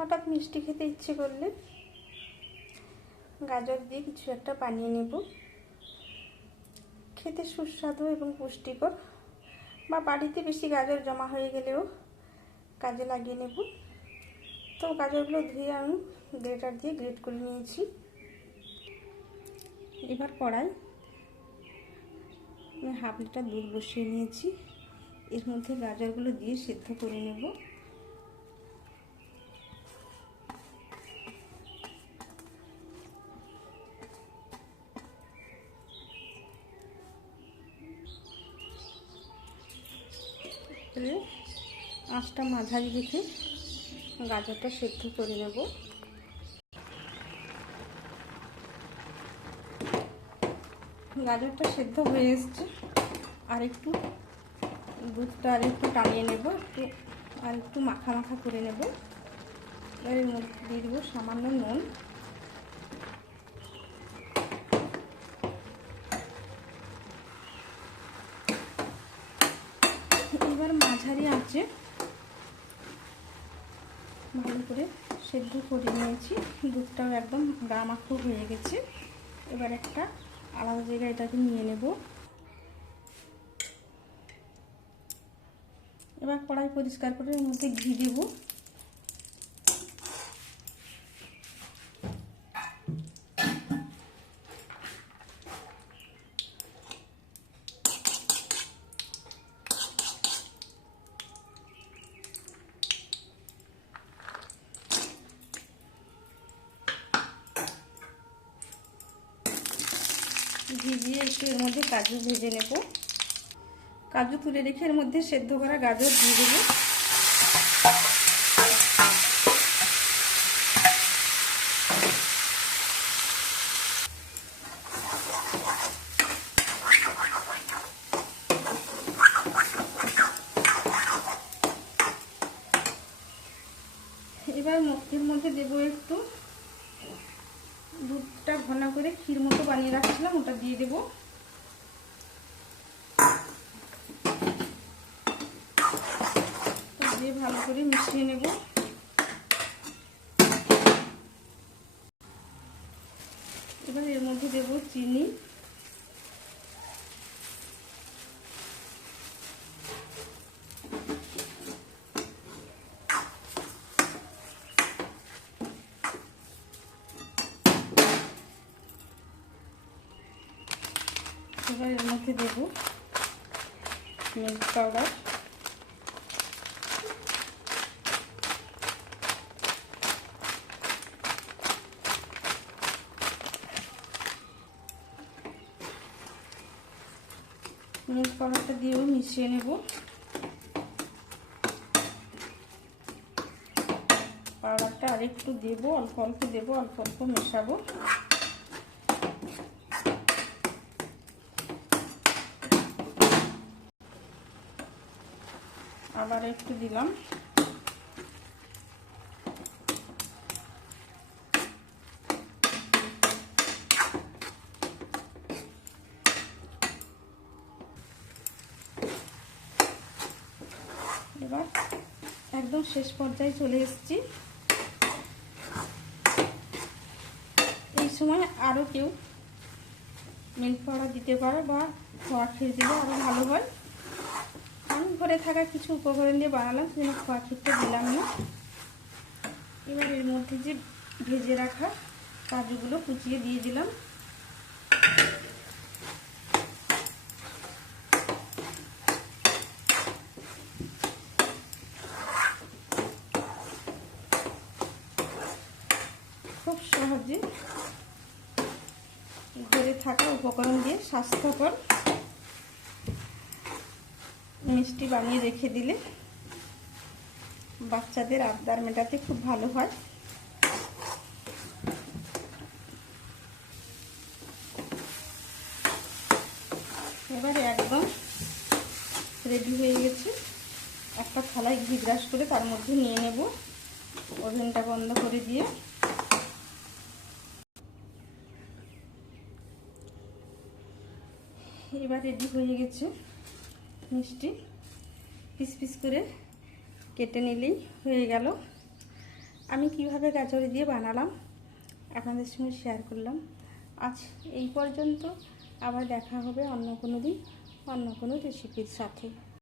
হঠাৎ মিষ্টি খেতে ইচ্ছে করলে গাজর দিয়ে কিছু একটা বানিয়ে নেব। খেতে সুস্বাদু এবং পুষ্টিকর। বা বাড়িতে বেশি গাজর জমা হয়ে গেলেও কাজে লাগিয়ে নেব। তো গাজরগুলো ধুয়ে আমি গ্রেটার দিয়ে গ্রেট করে নিয়েছি। এবার কড়াই আমি হাফ লিটার দুধ বসিয়ে নিয়েছি। এর মধ্যে গাজরগুলো দিয়ে সেদ্ধ করে নেব। আঁচটা মাঝারি রেখে গাজরটা সেদ্ধ করে নেব। গাজরটা সেদ্ধ হয়ে এসছে। আর একটু দুধটা আর একটু টানিয়ে নেব, একটু আর একটু মাখা মাখা করে নেব। এর মধ্যে দিয়ে দেবো সামান্য নুন। এবার মাঝারি আঁচে ভালো করে সেদ্ধ করে নিয়েছি। দুধটাও একদম গা হয়ে গেছে। এবার একটা আলাদা জায়গায় এটাকে নিয়ে নেব। এবার কড়াই পরিষ্কার করে এর মধ্যে ঘি দেব। ভিজিয়ে একটু এর মধ্যে কাজু ভেজে নেব। কাজু তুলে রেখে এর মধ্যে সেদ্ধ করা গাজর দিয়ে দেবো। এবার এর মধ্যে দেবো একটু দুধটা ঘন করে ক্ষীর মতো বানিয়ে রাখছিলাম, ওটা দিয়ে দেব। দিয়ে ভালো করে মিশিয়ে নেব। এবার এর মধ্যে দেব চিনি। এবার এর মধ্যে দেব মিল্ক পাউডার মিল্ক পাউডারটা দিয়েও মিশিয়ে নেব। পাউডারটা আরেকটু দেবো, অল্প অল্প দেবো, অল্প অল্প মেশাবো। আবার একটু দিলাম। এবার একদম শেষ পর্যায়ে চলে এসেছি। এই সময় আরও কেউ মিল্ক পাউডার দিতে পারে বা খোয়া খেয়ে দিলে আরও ভালো হয়। আমি ঘরে থাকা কিছু উপকরণ দিয়ে বানালাম সেজন্য খোয়া ক্ষীরটা দিলাম না। এবার এর মধ্যে যে ভেজে রাখা কাজুগুলো কুচিয়ে দিয়ে দিলাম। খুব সহজে ঘরে থাকা উপকরণ দিয়ে স্বাস্থ্যকর মিষ্টি বানিয়ে রেখে দিলে বাচ্চাদের আবদার মেটাতে খুব ভালো হয়। এবারে একদম রেডি হয়ে গেছে। একটা থালায় ঘি ব্রাশ করে তার মধ্যে নিয়ে নেব। ওভেনটা বন্ধ করে দিয়ে। এবার রেডি হয়ে গেছে। মিষ্টি পিস পিস করে কেটে নিলেই হয়ে গেল। আমি কীভাবে গাজর দিয়ে বানালাম আপনাদের সঙ্গে শেয়ার করলাম। আজ এই পর্যন্ত আবার দেখা হবে অন্য কোনো দিন, অন্য কোনো রেসিপির সাথে।